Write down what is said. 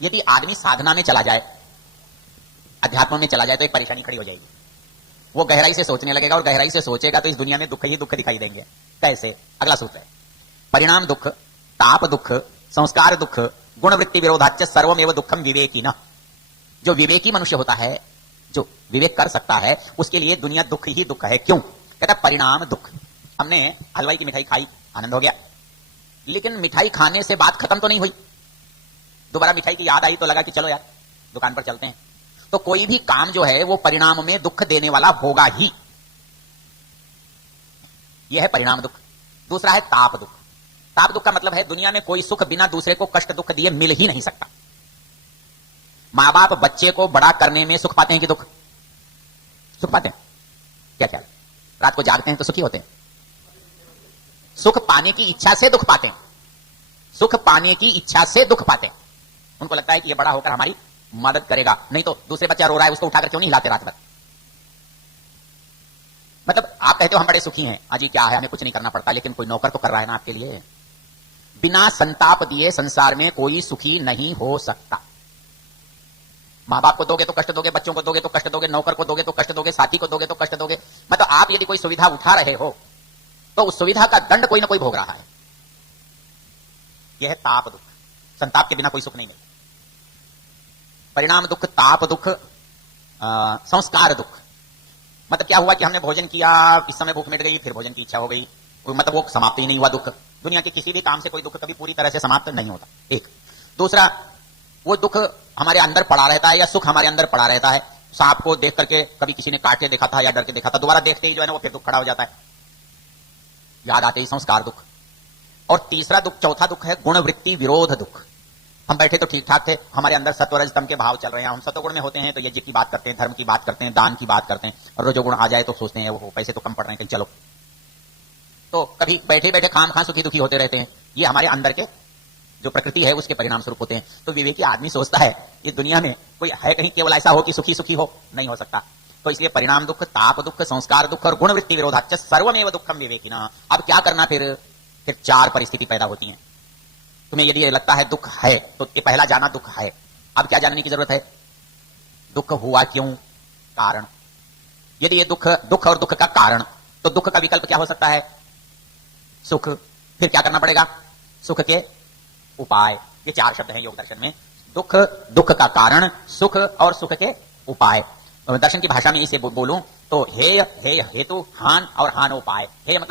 यदि आदमी साधना में चला जाए, अध्यात्म में चला जाए, तो एक परेशानी खड़ी हो जाएगी। वो गहराई से सोचने लगेगा, और गहराई से सोचेगा तो इस दुनिया में दुख ही दुख दिखाई देंगे। कैसे? अगला सूत्र है, परिणाम दुख, ताप दुख, संस्कार दुख, गुणवृत्ति विरोधाच्च सर्वमेव दुखम विवेकी न। जो विवेकी मनुष्य होता है, जो विवेक कर सकता है, उसके लिए दुनिया दुख ही दुख है। क्यों? कहता परिणाम दुख। हमने हलवाई की मिठाई खाई, आनंद हो गया, लेकिन मिठाई खाने से बात खत्म तो नहीं हुई। दोबारा मिठाई की याद आई तो लगा कि चलो यार दुकान पर चलते हैं। तो कोई भी काम जो है वो परिणाम में दुख देने वाला होगा ही। यह है परिणाम दुख। दूसरा है ताप दुख। ताप दुख का मतलब है दुनिया में कोई सुख बिना दूसरे को कष्ट दुख दिए मिल ही नहीं सकता। मां बाप बच्चे को बड़ा करने में सुख पाते हैं कि दुख? सुख पाते हैं। क्या ख्याल? रात को जागते हैं तो सुखी होते हैं? सुख पाने की इच्छा से दुख पाते हैं। सुख पाने की इच्छा से दुख पाते हैं। उनको लगता है कि ये बड़ा होकर हमारी मदद करेगा, नहीं तो दूसरे बच्चा रो रहा है उसको उठाकर क्यों नहीं हिलाते रात भर? मतलब आप कहते हो हम बड़े सुखी हैं, अजी क्या है, हमें कुछ नहीं करना पड़ता, लेकिन कोई नौकर तो कर रहा है ना आपके लिए। बिना संताप दिए संसार में कोई सुखी नहीं हो सकता। मां बाप को दोगे तो कष्ट दोगे, बच्चों को दोगे तो कष्ट दोगे, नौकर को दोगे तो कष्ट दोगे, साथी को दोगे तो कष्ट दोगे। मतलब आप यदि कोई सुविधा उठा रहे हो तो उस सुविधा का दंड कोई ना कोई भोग रहा है। यह है ताप दुख। संताप के बिना कोई सुख नहीं मिलता। परिणाम दुख, ताप दुख, संस्कार दुख। मतलब क्या हुआ कि हमने भोजन किया, इस समय भूख मिट गई, फिर भोजन की इच्छा हो गई, मतलब वो समाप्त ही नहीं हुआ दुख। दुनिया के किसी भी काम से कोई दुख कभी पूरी तरह से समाप्त नहीं होता। एक। दूसरा, वो दुख हमारे अंदर पड़ा रहता है या सुख हमारे अंदर पड़ा रहता है। सांप को देख करके कभी किसी ने काट के देखा था या डर के देखा था, दोबारा देखते ही जो है ना वो फिर दुख खड़ा हो जाता है, याद आते ही संस्कार दुख। और तीसरा दुख, चौथा दुख है गुणवृत्ति विरोध दुख। हम बैठे तो ठीक ठाक थे, हमारे अंदर सत्वरज तम के भाव चल रहे हैं, हम सत्वगुण में होते हैं तो यज्ञ की बात करते हैं, धर्म की बात करते हैं, दान की बात करते हैं, और रजोगुण आ जाए तो सोचते हैं वो पैसे तो कम पड़ रहे हैं, चलो। तो कभी बैठे बैठे खाम खा सुखी दुखी होते रहते हैं। ये हमारे अंदर के जो प्रकृति है उसके परिणाम स्वरूप होते हैं। तो विवेकी आदमी सोचता है इस दुनिया में कोई है कहीं केवल ऐसा हो कि सुखी सुखी हो, नहीं हो सकता। तो इसलिए परिणाम दुख, ताप दुख, संस्कार दुख और गुणवृत्ति विरोधाच्च सर्वमेव दुखम विवेकिना। अब क्या करना? फिर चार परिस्थिति पैदा होती है। तुम्हें यदि लगता है दुख है तो ये पहला जाना दुख है। अब क्या जानने की जरूरत है? दुख हुआ क्यों? कारण। यदि ये दुख और दुख का कारण, तो दुख का विकल्प क्या हो सकता है? सुख। फिर क्या करना पड़ेगा? सुख के उपाय। ये चार शब्द हैं योग दर्शन में। दुख का कारण, सुख और सुख के उपाय। दर्शन की भाषा में इसे बोलूं तो हेय हेतु, हान और हानोपाय। हेय मतलब